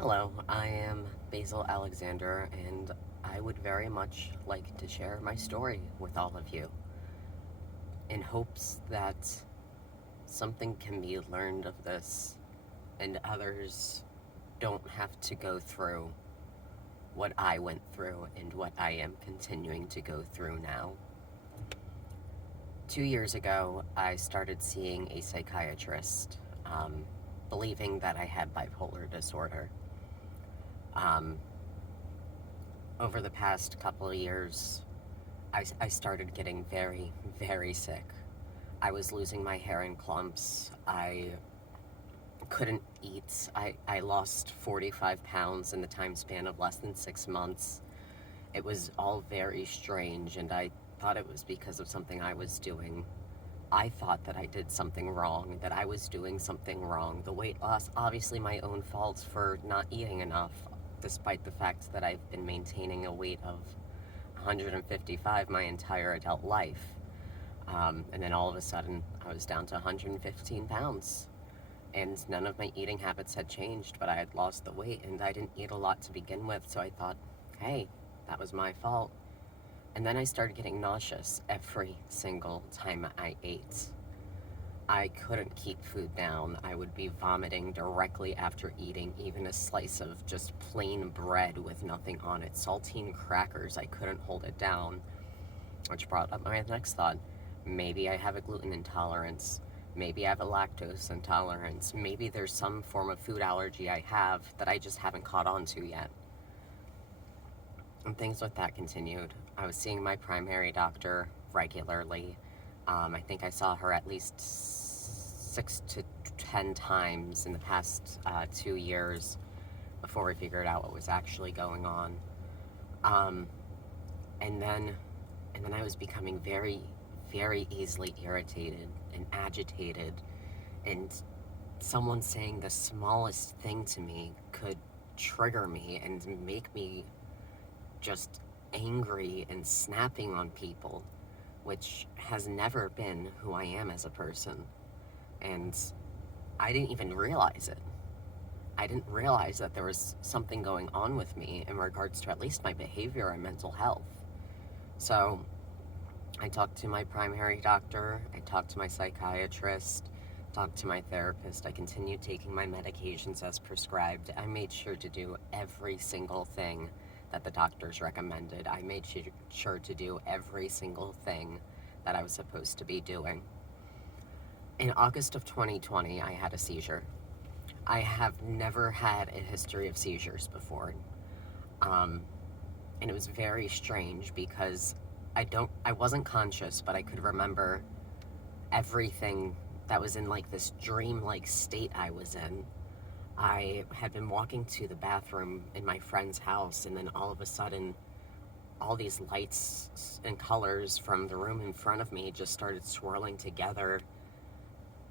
Hello, I am Basil Alexander, and I would very much like to share my story with all of you in hopes that something can be learned of this and others don't have to go through what I went through and what I am continuing to go through now. 2 years ago, I started seeing a psychiatrist, believing that I had bipolar disorder. Um, Over the past couple of years, I started getting very, very sick. I was losing my hair in clumps. I couldn't eat. I lost 45 pounds in the time span of less than 6 months. It was all very strange, and I thought it was because of something I was doing. I thought that I did something wrong, that I was doing something wrong. The weight loss, obviously my own fault for not eating enough, despite the fact that I've been maintaining a weight of 155 my entire adult life. And then all of a sudden, I was down to 115 pounds. And none of my eating habits had changed, but I had lost the weight, and I didn't eat a lot to begin with, so I thought, hey, that was my fault. And then I started getting nauseous every single time I ate. I couldn't keep food down. I would be vomiting directly after eating even a slice of just plain bread with nothing on it. Saltine crackers, I couldn't hold it down. Which brought up my next thought. Maybe I have a gluten intolerance. Maybe I have a lactose intolerance. Maybe there's some form of food allergy I have that I just haven't caught on to yet. And things like that continued. I was seeing my primary doctor regularly. I think I saw her at least 6 to 10 times in the past 2 years before we figured out what was actually going on. Um, and then, and then I was becoming very, very easily irritated and agitated, and someone saying the smallest thing to me could trigger me and make me just angry and snapping on people, which has never been who I am as a person. And I didn't even realize it. I didn't realize that there was something going on with me in regards to at least my behavior and mental health. So I talked to my primary doctor, I talked to my psychiatrist, talked to my therapist. I continued taking my medications as prescribed. I made sure to do every single thing that the doctors recommended. I made sure to do every single thing that I was supposed to be doing. In August of 2020, I had a seizure. I have never had a history of seizures before. And it was very strange because I wasn't conscious, but I could remember everything that was in like this dream-like state I was in. I had been walking to the bathroom in my friend's house, and then all of a sudden, all these lights and colors from the room in front of me just started swirling together,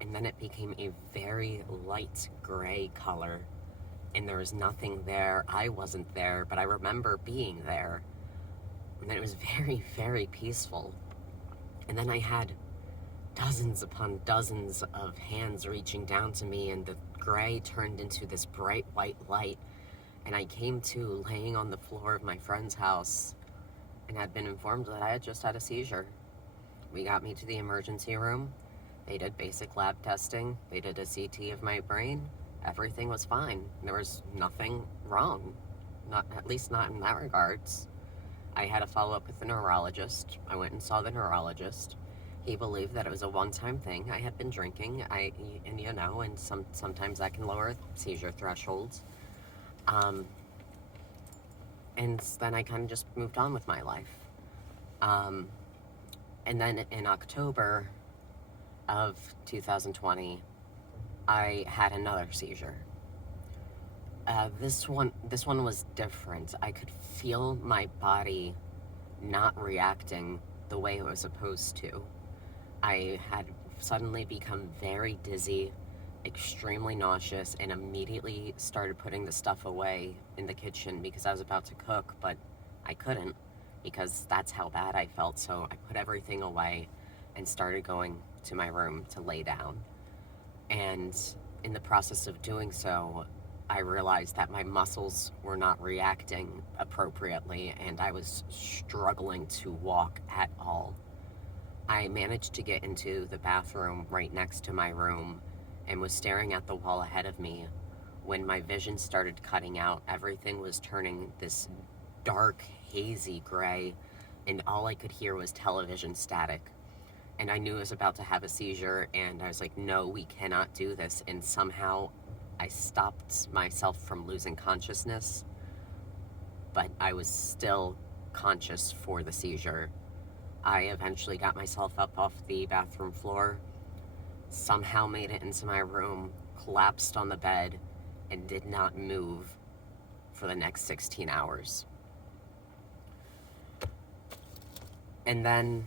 and then it became a very light gray color, and there was nothing there. I wasn't there, but I remember being there, and then it was very, very peaceful. And then I had dozens upon dozens of hands reaching down to me, and the gray turned into this bright white light, and I came to laying on the floor of my friend's house and had been informed that I had just had a seizure. We got me to the emergency room. They did basic lab testing. They did a CT of my brain. Everything was fine. There was nothing wrong, not at least not in that regards. I had a follow-up with the neurologist. I went and saw the neurologist. He believed that it was a one-time thing. I had been drinking, and sometimes that can lower seizure thresholds. Um, and then I kind of just moved on with my life. Um, and then in October of 2020, I had another seizure. This one was different. I could feel my body not reacting the way it was supposed to. I had suddenly become very dizzy, extremely nauseous, and immediately started putting the stuff away in the kitchen because I was about to cook, but I couldn't because that's how bad I felt. So I put everything away and started going to my room to lay down. And in the process of doing so, I realized that my muscles were not reacting appropriately and I was struggling to walk at all. I managed to get into the bathroom right next to my room and was staring at the wall ahead of me when my vision started cutting out. Everything was turning this dark, hazy gray, and all I could hear was television static. And I knew I was about to have a seizure, and I was like, no, we cannot do this. And somehow I stopped myself from losing consciousness, but I was still conscious for the seizure. I eventually got myself up off the bathroom floor, somehow made it into my room, collapsed on the bed, and did not move for the next 16 hours. And then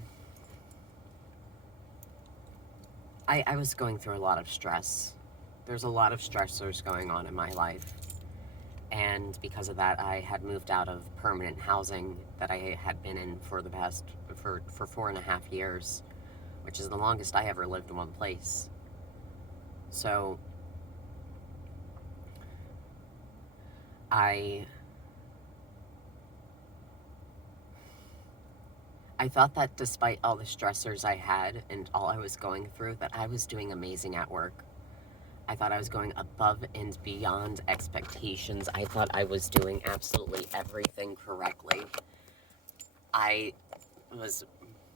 I was going through a lot of stress. There's a lot of stressors going on in my life. And because of that, I had moved out of permanent housing that I had been in for the past, for 4.5 years, which is the longest I ever lived in one place. So I thought that despite all the stressors I had and all I was going through, that I was doing amazing at work. I thought I was going above and beyond expectations. I thought I was doing absolutely everything correctly. I was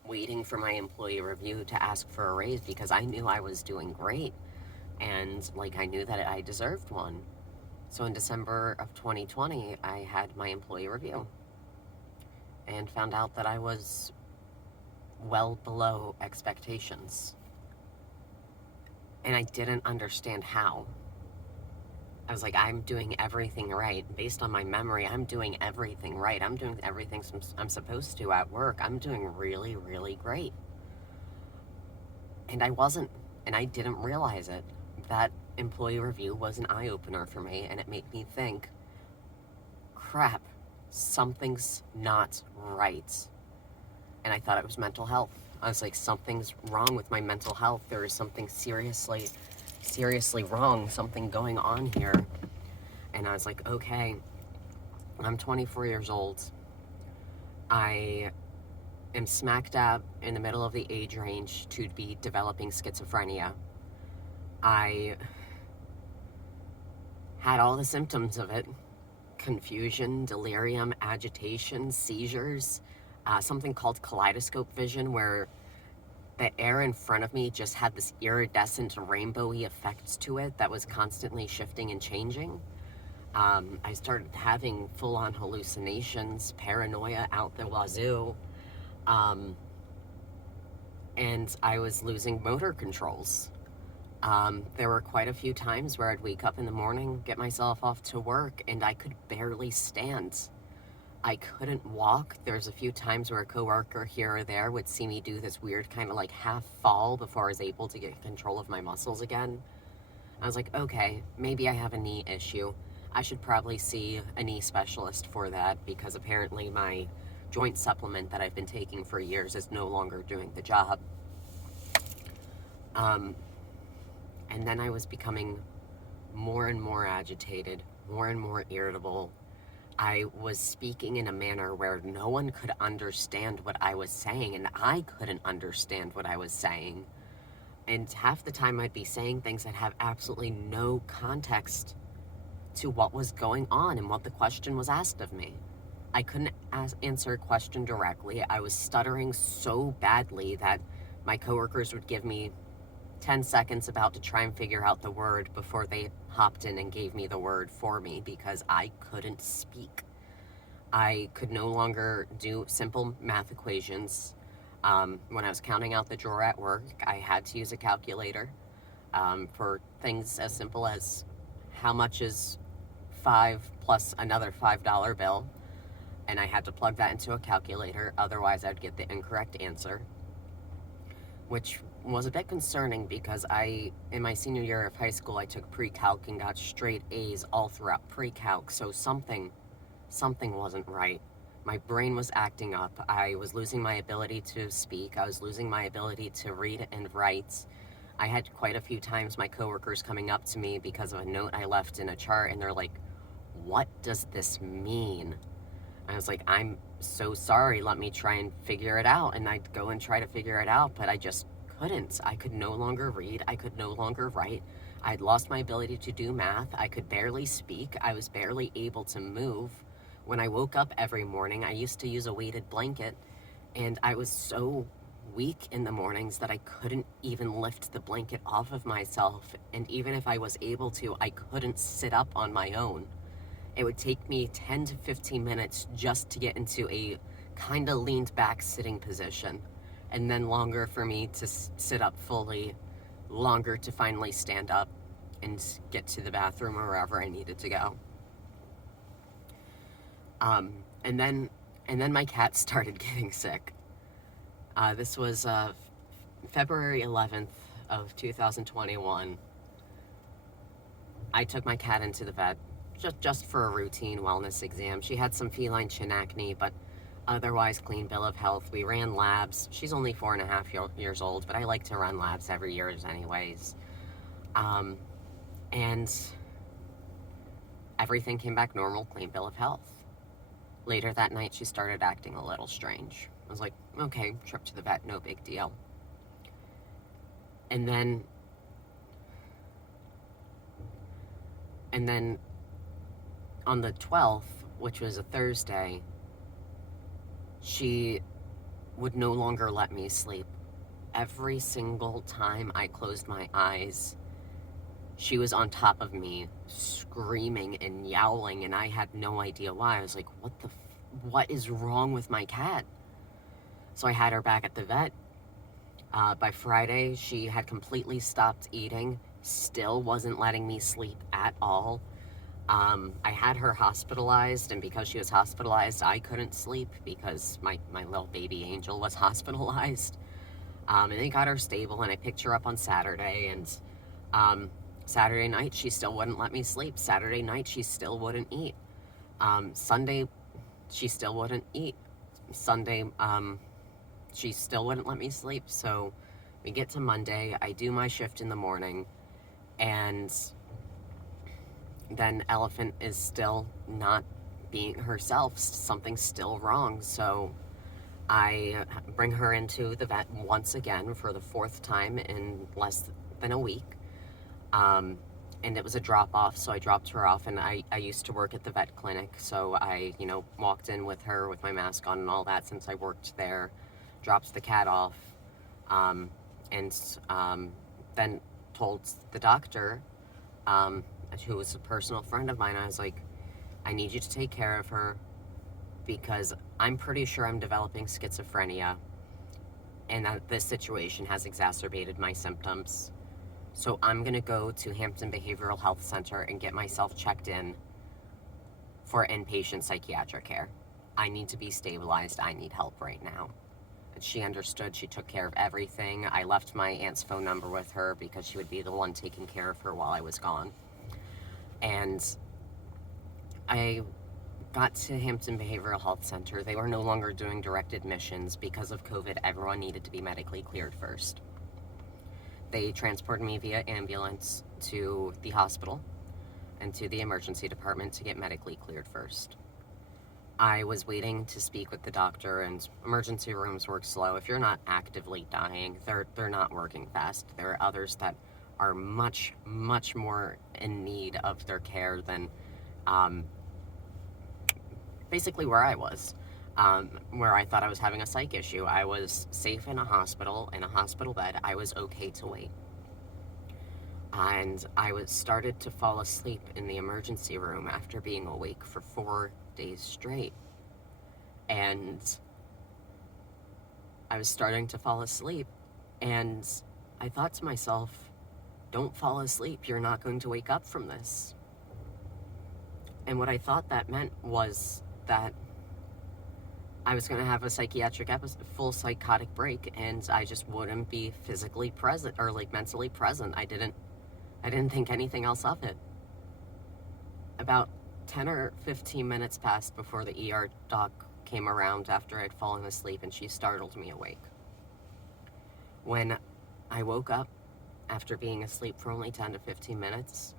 waiting for my employee review to ask for a raise because I knew I was doing great. And I knew that I deserved one. So in December of 2020, I had my employee review and found out that I was well below expectations. And I didn't understand how. I was like, I'm doing everything right. Based on my memory, I'm doing everything right. I'm doing everything I'm supposed to at work. I'm doing really, really great. And I wasn't, and I didn't realize it. That employee review was an eye-opener for me, and it made me think, crap, something's not right. And I thought it was mental health. I was like, something's wrong with my mental health. There is something seriously wrong, something going on here. And I was like, okay, I'm 24 years old. I am smack dab in the middle of the age range to be developing schizophrenia. I had all the symptoms of it: confusion, delirium, agitation, seizures, something called kaleidoscope vision, where the air in front of me just had this iridescent rainbowy effect to it that was constantly shifting and changing. I started having full-on hallucinations, paranoia out the wazoo, and I was losing motor controls. There were quite a few times where I'd wake up in the morning, get myself off to work, and I could barely stand. I couldn't walk. There's a few times where a coworker here or there would see me do this weird kind of half fall before I was able to get control of my muscles again. I was like, okay, maybe I have a knee issue. I should probably see a knee specialist for that, because apparently my joint supplement that I've been taking for years is no longer doing the job. And then I was becoming more and more agitated, more and more irritable. I was speaking in a manner where no one could understand what I was saying, and I couldn't understand what I was saying. And half the time I'd be saying things that have absolutely no context to what was going on and what the question was asked of me. I couldn't answer a question directly. I was stuttering so badly that my coworkers would give me 10 seconds about to try and figure out the word before they hopped in and gave me the word for me, because I couldn't speak. I could no longer do simple math equations. When I was counting out the drawer at work, I had to use a calculator for things as simple as how much is 5 plus another $5 bill, and I had to plug that into a calculator, otherwise I'd get the incorrect answer, which was a bit concerning because in my senior year of high school, I took pre-calc and got straight A's all throughout pre-calc, so something wasn't right. My brain was acting up. I was losing my ability to speak. I was losing my ability to read and write. I had quite a few times my coworkers coming up to me because of a note I left in a chart, and they're like, "What does this mean?" I was like, "I'm so sorry, let me try and figure it out." And I'd go and try to figure it out, but I just couldn't. I could no longer read, I could no longer write. I'd lost my ability to do math. I could barely speak. I was barely able to move. When I woke up every morning, I used to use a weighted blanket, and I was so weak in the mornings that I couldn't even lift the blanket off of myself. And even if I was able to, I couldn't sit up on my own. It would take me 10 to 15 minutes just to get into a kind of leaned back sitting position, and then longer for me to sit up fully, longer to finally stand up and get to the bathroom or wherever I needed to go. Um, and then and then my cat started getting sick. This was February 11th of 2021. I took my cat into the vet just for a routine wellness exam. She had some feline chin acne, but otherwise clean bill of health. We ran labs. She's only 4.5 years old, but I like to run labs every year anyways. And everything came back normal, clean bill of health. Later that night, she started acting a little strange. I was like, okay, trip to the vet, no big deal. And then on the 12th, which was a Thursday, she would no longer let me sleep. Every single time I closed my eyes, she was on top of me, screaming and yowling, and I had no idea why. I was like, what is wrong with my cat? So I had her back at the vet. By Friday, she had completely stopped eating, still wasn't letting me sleep at all. I had her hospitalized, and because she was hospitalized, I couldn't sleep because my little baby angel was hospitalized. And they got her stable, and I picked her up on Saturday, and Saturday night, she still wouldn't let me sleep. Saturday night, she still wouldn't eat. Sunday, she still wouldn't eat. Sunday, she still wouldn't let me sleep. So we get to Monday, I do my shift in the morning, and then Elephant is still not being herself. Something's still wrong. So I bring her into the vet once again for the fourth time in less than a week. And it was a drop-off, so I dropped her off, and I used to work at the vet clinic, so I, walked in with her with my mask on and all that since I worked there, dropped the cat off, and then told the doctor, who was a personal friend of mine, I was like, I need you to take care of her because I'm pretty sure I'm developing schizophrenia, and that this situation has exacerbated my symptoms. So I'm going to go to Hampton Behavioral Health Center and get myself checked in for inpatient psychiatric care. I need to be stabilized. I need help right now. And she understood. She took care of everything. I left my aunt's phone number with her because she would be the one taking care of her while I was gone. And I got to Hampton Behavioral Health Center. They were no longer doing direct admissions because of COVID. Everyone needed to be medically cleared first. They transported me via ambulance to the hospital and to the emergency department to get medically cleared first. I was waiting to speak with the doctor, and emergency rooms work slow. If you're not actively dying, they're not working fast. There are others that are much, much more in need of their care than basically where I was. Where I thought I was having a psych issue. I was safe in a hospital bed. I was okay to wait. And I started to fall asleep in the emergency room after being awake for 4 days straight. And I was starting to fall asleep, and I thought to myself, don't fall asleep. You're not going to wake up from this. And what I thought that meant was that I was going to have a psychiatric full psychotic break, and I just wouldn't be physically present or mentally present. I didn't think anything else of it. About 10 or 15 minutes passed before the ER doc came around after I'd fallen asleep, and she startled me awake. When I woke up after being asleep for only 10 to 15 minutes.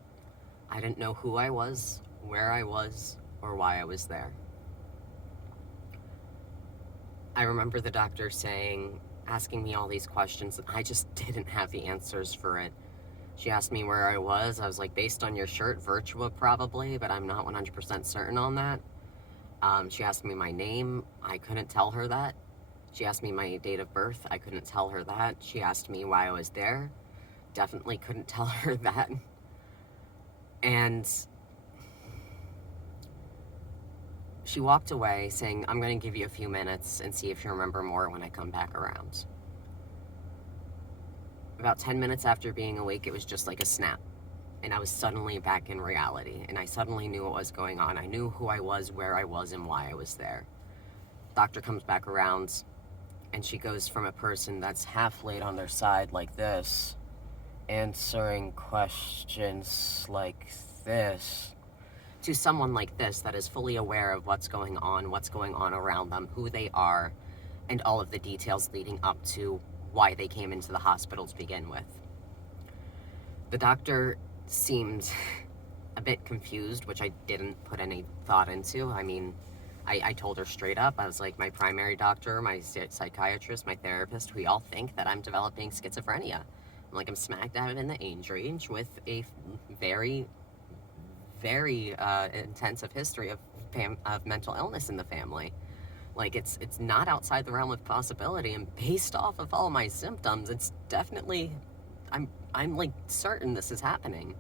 I didn't know who I was, where I was, or why I was there. I remember the doctor asking me all these questions, and I just didn't have the answers for it. She asked me where I was. I was like, based on your shirt, Virtua probably, but I'm not 100% certain on that. She asked me my name. I couldn't tell her that. She asked me my date of birth. I couldn't tell her that. She asked me why I was there. Definitely couldn't tell her that. And she walked away saying, I'm going to give you a few minutes and see if you remember more when I come back around. About 10 minutes after being awake, it was just like a snap. And I was suddenly back in reality. And I suddenly knew what was going on. I knew who I was, where I was, and why I was there. Doctor comes back around, and she goes from a person that's half laid on their side like this, answering questions like this, to someone like this that is fully aware of what's going on around them, who they are, and all of the details leading up to why they came into the hospital to begin with. The doctor seemed a bit confused, which I didn't put any thought into. I mean, I told her straight up, I was like, my primary doctor, my psychiatrist, my therapist, we all think that I'm developing schizophrenia. I'm like, I'm smack dab in the age range with a very, very intensive history of mental illness in the family. Like, it's not outside the realm of possibility, and based off of all my symptoms, it's definitely, I'm like certain this is happening.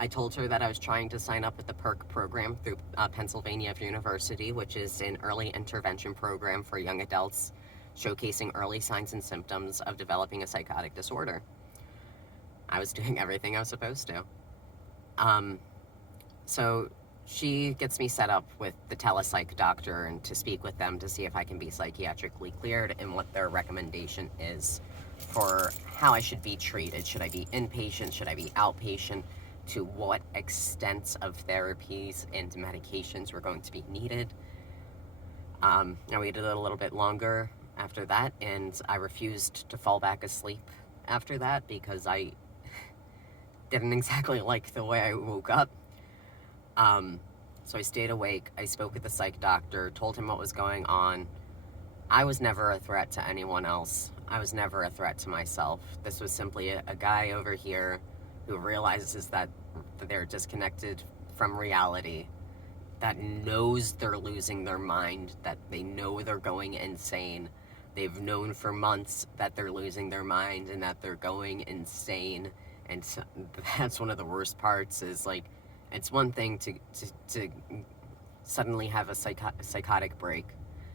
I told her that I was trying to sign up with the PERC program through Pennsylvania University, which is an early intervention program for young adults showcasing early signs and symptoms of developing a psychotic disorder. I was doing everything I was supposed to. So she gets me set up with the telepsych doctor and to speak with them to see if I can be psychiatrically cleared and what their recommendation is for how I should be treated. Should I be inpatient? Should I be outpatient? To what extent of therapies and medications were going to be needed. I waited a little bit longer after that, and I refused to fall back asleep after that because I didn't exactly like the way I woke up. So I stayed awake. I spoke with the psych doctor, told him what was going on. I was never a threat to anyone else. I was never a threat to myself. This was simply a guy over here who realizes that they're disconnected from reality, that knows they're losing their mind, that they know they're going insane. They've known for months that they're losing their mind and that they're going insane. And so, that's one of the worst parts is, like, it's one thing to suddenly have a psychotic break.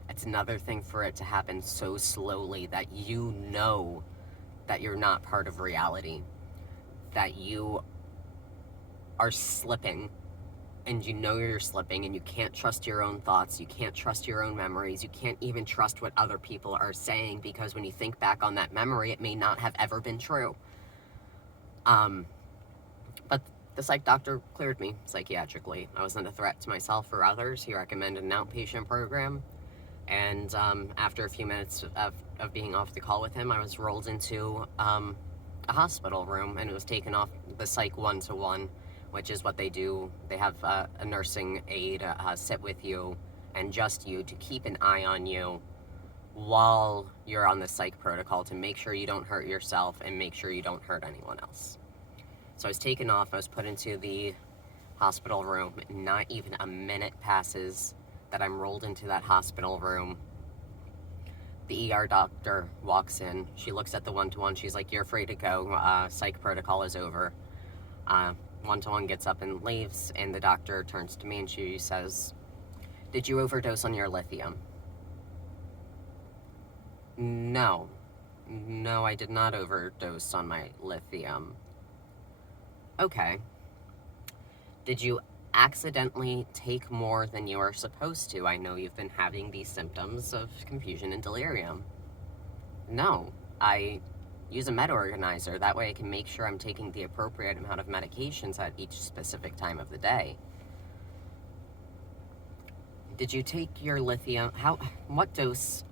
It's another thing for it to happen so slowly that you know that you're not part of reality, that you are slipping, and you know you're slipping, and you can't trust your own thoughts, you can't trust your own memories, you can't even trust what other people are saying, because when you think back on that memory, it may not have ever been true. But the psych doctor cleared me psychiatrically. I wasn't a threat to myself or others. He recommended an outpatient program, and after a few minutes of being off the call with him, I was rolled into a hospital room, and it was taken off the psych 1-to-1, which is what they do. They have a nursing aide sit with you and just you to keep an eye on you while you're on the psych protocol to make sure you don't hurt yourself and make sure you don't hurt anyone else. So I was taken off. I was put into the hospital room. Not even a minute passes that I'm rolled into that hospital room. The ER doctor walks in. She looks at the 1-to-1. She's like, you're free to go. Psych protocol is over. 1-to-1 gets up and leaves, and the doctor turns to me and she says, did you overdose on your lithium? No, I did not overdose on my lithium. Okay. Did you accidentally take more than you are supposed to? I know you've been having these symptoms of confusion and delirium. No, I use a med organizer. That way I can make sure I'm taking the appropriate amount of medications at each specific time of the day. Did you take your lithium? What dose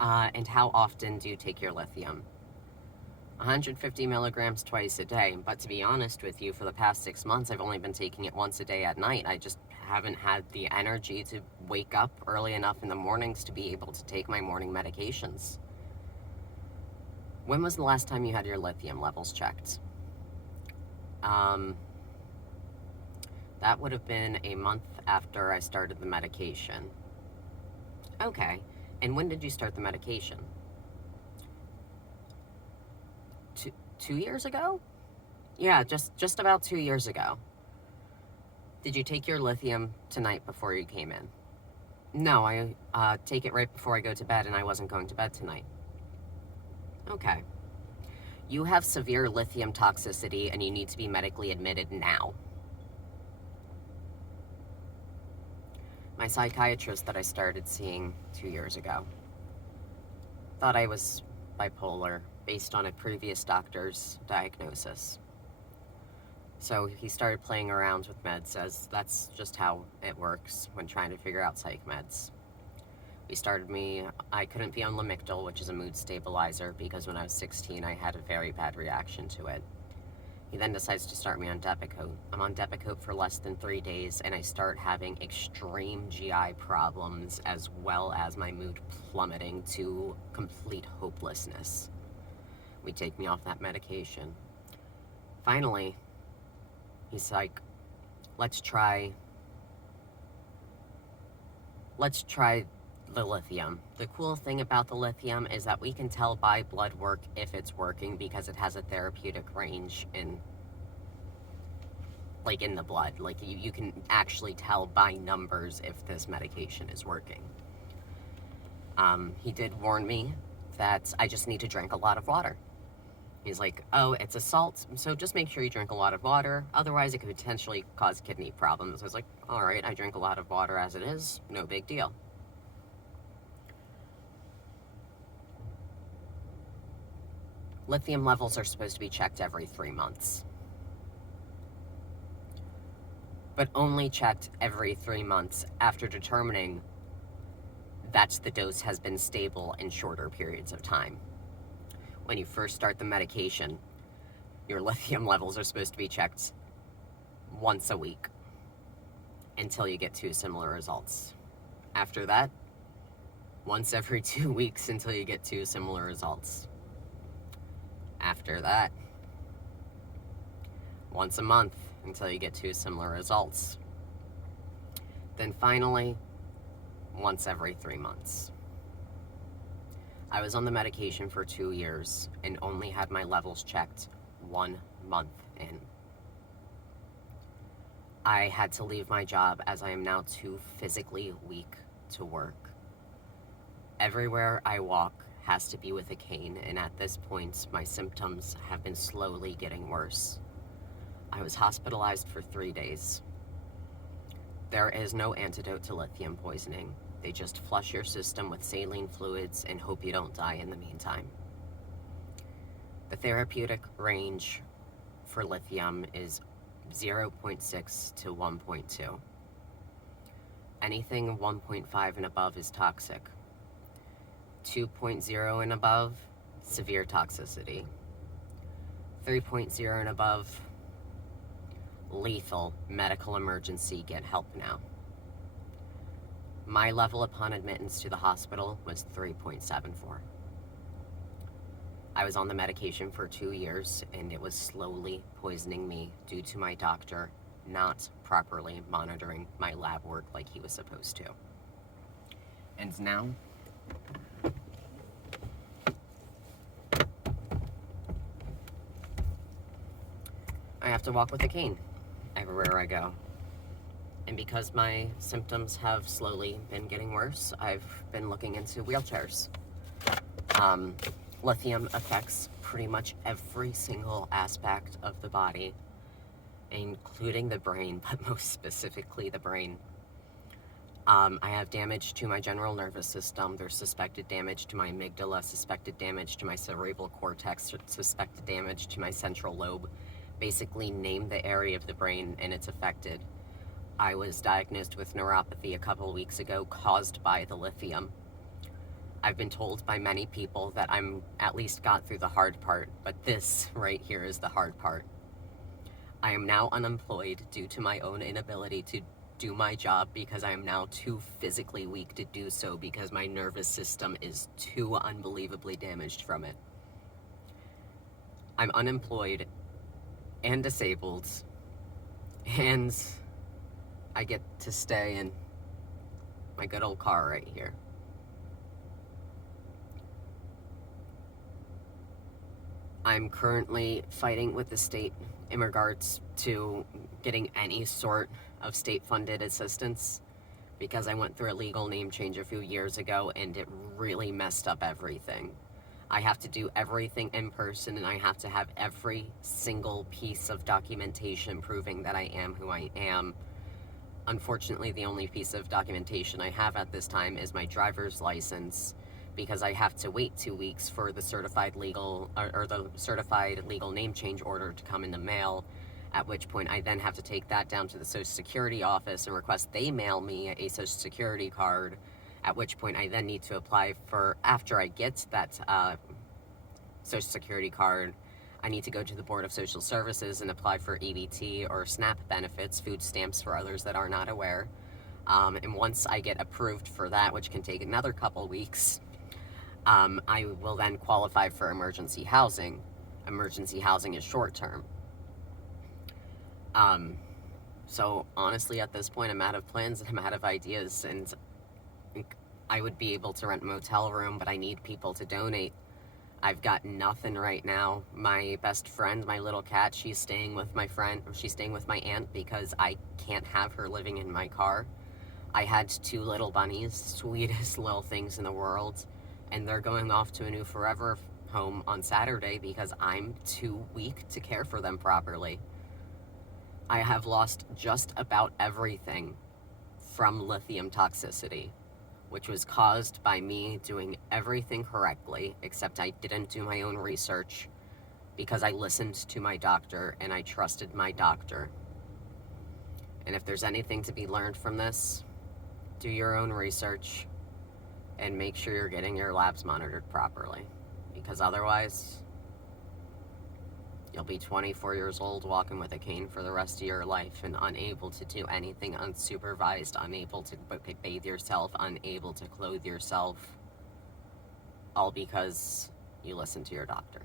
and how often do you take your lithium? 150 milligrams twice a day. But to be honest with you, for the past 6 months, I've only been taking it once a day at night. I just haven't had the energy to wake up early enough in the mornings to be able to take my morning medications. When was the last time you had your lithium levels checked? That would have been a month after I started the medication. Okay. And when did you start the medication? 2 years ago? Yeah, just about 2 years ago. Did you take your lithium tonight before you came in? No, I take it right before I go to bed, and I wasn't going to bed tonight. Okay. You have severe lithium toxicity, and you need to be medically admitted now. My psychiatrist that I started seeing 2 years ago thought I was bipolar based on a previous doctor's diagnosis. So he started playing around with meds, as that's just how it works when trying to figure out psych meds. I couldn't be on Lamictal, which is a mood stabilizer, because when I was 16 I had a very bad reaction to it. He then decides to start me on Depakote. I'm on Depakote for less than 3 days, and I start having extreme GI problems, as well as my mood plummeting to complete hopelessness. We take me off that medication. Finally, he's like, let's try the lithium. The cool thing about the lithium is that we can tell by blood work if it's working, because it has a therapeutic range in the blood. Like, you can actually tell by numbers if this medication is working. He did warn me that I just need to drink a lot of water. He's like, oh, it's a salt, so just make sure you drink a lot of water, otherwise it could potentially cause kidney problems. I was like, all right, I drink a lot of water as it is, no big deal. Lithium levels are supposed to be checked every 3 months. But only checked every 3 months after determining that the dose has been stable in shorter periods of time. When you first start the medication, your lithium levels are supposed to be checked once a week until you get 2 similar results. After that, once every 2 weeks until you get 2 similar results. After that, once a month until you get 2 similar results. Then finally, once every 3 months. I was on the medication for 2 years and only had my levels checked 1 month in. I had to leave my job as I am now too physically weak to work. Everywhere I walk has to be with a cane, and at this point, my symptoms have been slowly getting worse. I was hospitalized for 3 days. There is no antidote to lithium poisoning. They just flush your system with saline fluids and hope you don't die in the meantime. The therapeutic range for lithium is 0.6 to 1.2. Anything 1.5 and above is toxic. 2.0 and above, severe toxicity. 3.0 and above, lethal, medical emergency, get help now. My level upon admittance to the hospital was 3.74. I was on the medication for 2 years, and it was slowly poisoning me due to my doctor not properly monitoring my lab work like he was supposed to. And now, I have to walk with a cane everywhere I go. And because my symptoms have slowly been getting worse, I've been looking into wheelchairs. Lithium affects pretty much every single aspect of the body, including the brain, but most specifically the brain. I have damage to my general nervous system. There's suspected damage to my amygdala, suspected damage to my cerebral cortex, suspected damage to my central lobe. Basically, name the area of the brain and it's affected. I was diagnosed with neuropathy a couple weeks ago caused by the lithium. I've been told by many people that I'm at least got through the hard part, but this right here is the hard part. I am now unemployed due to my own inability to do my job because I am now too physically weak to do so because my nervous system is too unbelievably damaged from it. I'm unemployed and disabled, and I get to stay in my good old car right here. I'm currently fighting with the state in regards to getting any sort of state-funded assistance because I went through a legal name change a few years ago and it really messed up everything. I have to do everything in person and I have to have every single piece of documentation proving that I am who I am. Unfortunately, the only piece of documentation I have at this time is my driver's license, because I have to wait 2 weeks for the certified legal name change order to come in the mail, at which point I then have to take that down to the Social Security office and request they mail me a Social Security card, at which point I then need to apply for, after I get that Social Security card, I need to go to the Board of Social Services and apply for EBT or SNAP benefits, food stamps for others that are not aware. And once I get approved for that, which can take another couple weeks, I will then qualify for emergency housing. Emergency housing is short term. So honestly, at this point, I'm out of plans and I'm out of ideas, and I would be able to rent a motel room, but I need people to donate. I've got nothing right now. My best friend, my little cat, she's staying with my aunt because I can't have her living in my car. I had 2 little bunnies, sweetest little things in the world, and they're going off to a new forever home on Saturday because I'm too weak to care for them properly. I have lost just about everything from lithium toxicity, which was caused by me doing everything correctly, except I didn't do my own research because I listened to my doctor and I trusted my doctor. And if there's anything to be learned from this, do your own research and make sure you're getting your labs monitored properly, because otherwise you'll be 24 years old walking with a cane for the rest of your life and unable to do anything unsupervised, unable to bathe yourself, unable to clothe yourself, all because you listened to your doctor.